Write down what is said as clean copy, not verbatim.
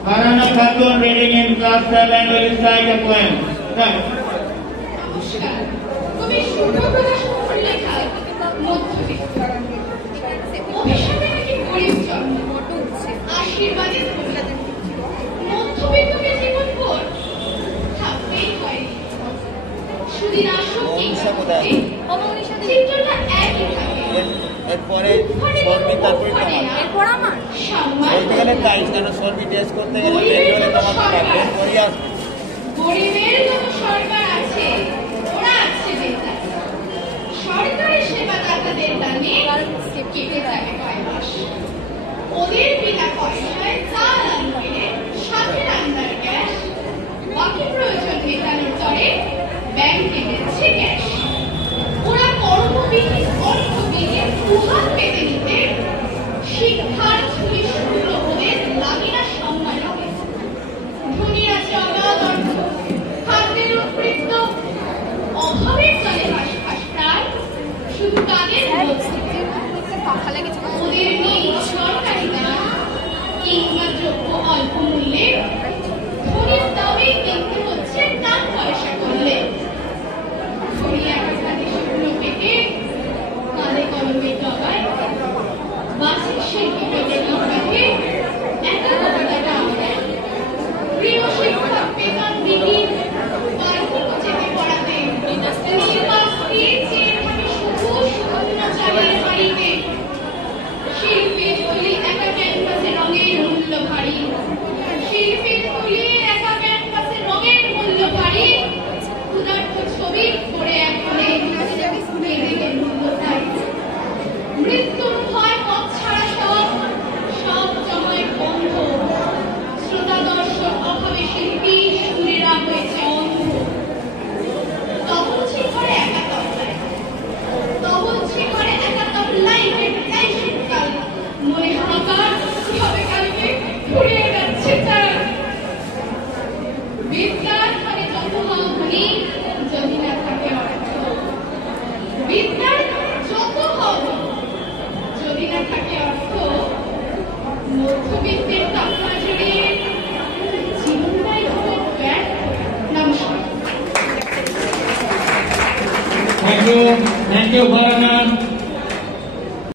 Farhana Khatun reading in class 12 and will recite a poem. কবি সুপ্রকাশ মুখার্জির লেখা মধ্যবিত্ত অভিশাপে নাকি গরিব জন্ম আশীর্বাদে মধ্যবিত্তকে জীবন ভোর থাকতেই হয় সুদিন আসুক চিত্রটা একই থাকে এরপরে সর্বি তারপরে এরপর আমার বলতে গেলে তাই কেন সর্বি টেস্ট করতে গেলে গরিবের যত সরকার আছে ওরা আছে বেকার সরকারি সেবা দাতাদের দানে কেটে যাবে কয় মাস ওদের বিনা পয়সায় চাল আনবে সাথে রান্নার গ্যাস বাকি প্রয়োজন মেটানোর তরে ব্যাংকে দিচ্ছে ক্যাশ ওরা কর্মবিহীন অর্থবিহীন দুহাত পেতে নিতে শিক্ষার ঝুলি শুরু ওদের লাগে না সম্মান হবে ধনী আছে অগাধ অর্থ খাদ্যের উৎবৃত্ত অভাবের চলে হাসপাস প্রায় শুধু তাদের ওদের নেই সরকারি দান কিংবা দ্রব্য অল্প মূল্যে ধনীর দামেই কিনতে হচ্ছে দাম পয়সা করলে ধনী একাধারে শুকনো পেটে কালে কলমে ডগায় বাসিক শিল্পী পেটে নৌকাকে একা কথাটা আমরা প্রিয় শিক্ষক বেতন বিহীন বাড়িতে যেতে পড়াতে নির্বাস দিয়ে চেয়ে থাকে শুধু শূন্য চালের বাড়িতে শিল্পীর তুলি একা ক্যানভাসে রঙের মূল্য ভারী শিল্পীর তুলি একা ক্যানভাসে রঙের মূল্য ভারী ক্ষুধার্ত ছবি পড়ে একবারে মেয়েদের মূল্য তাই মৃত্যুর ভয় পথ ছাড়া সব জমায় বন্ধ শ্রোতা দর্শক অভাবে শিল্পী সুরেরা হয়েছে অন্ধ তবলছি ঘরে একা তবলায় তবলছি ঘরে একা তবলায় কেটে শীতকাল মনে হাহাকার কিভাবে কালকে ঘুরিয়ে যাচ্ছে তারা বিদ্যার ঘরে যত হওয়া যদি না থাকে অর্থ বিদ্যার যত হওয়া যদি না থাকে অর্থ মধ্যবিত্তের টাকা জড়িয়ে জীবনটাই হবে ব্যর্থ নমস্কার Thank you, Farhana.